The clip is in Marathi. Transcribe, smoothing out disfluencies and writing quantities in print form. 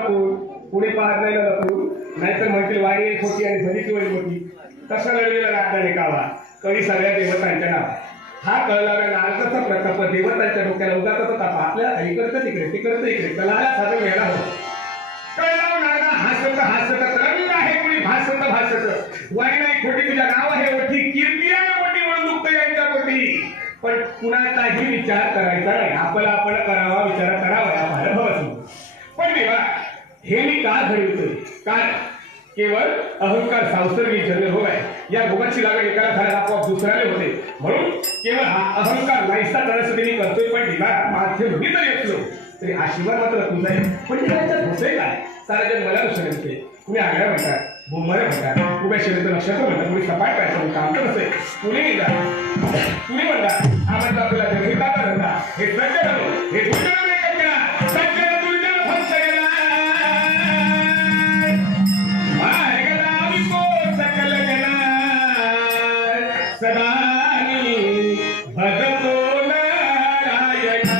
पुढे पाहत नाही ना लपू, नाहीतर म्हणतील वारी एक होती आणि भरीची वळी होती. कसा लढलेला रागदाने कावा कवी सगळ्या देवतांच्या नावा. हा कळणारा नारदाचा प्रताप देवतांच्या डोक्याला उगाचा होता. आपल्या इकडचं तिकडचं इकडे कलाला साधन घ्यायला होतं. कळला नारदा हसत हसत रंग आहे कुणी भासत भासत वारी नाही खोटी तुझ्या नाव आहे ओठी कीर्ती आहे मोठी म्हणून दुःख यांच्या पोटी. पण कुणाचाही विचार करायचा नाही, आपला आपण करावा विचार करावा आपल्याला भवस. पण देवा हे मी का घडवतोय? कारण केवळ अहंकार सांसर्गिक जन्म रोग आहे. या रोगाची लागण एकाला झाल्यास आपोआप दुसऱ्याला होते. म्हणून केवळ हा अहंकार नाहीसा करण्यासाठी मी करतोय. पण दिवा माध्यम मी जर येतलो तरी आशीर्वाद मात्र तुझा आहे. पण त्याच्यात होतंय काय? सारा जग मला लक्ष नसते. कुणी आगळ्या म्हणतात, भूमरे म्हणतात, उभ्या शरीराचं नक्षत्र म्हणतात, कुणी सपाट पाहिजे काम तर नसेल. कुणी म्हणतात आम्हाला आपल्याला जगहिताचा धंदा हे सत्य हे दुर्जन एकच केला सत्य दुर्जन फक्त गेला सकल जना सदा भजतो नारायण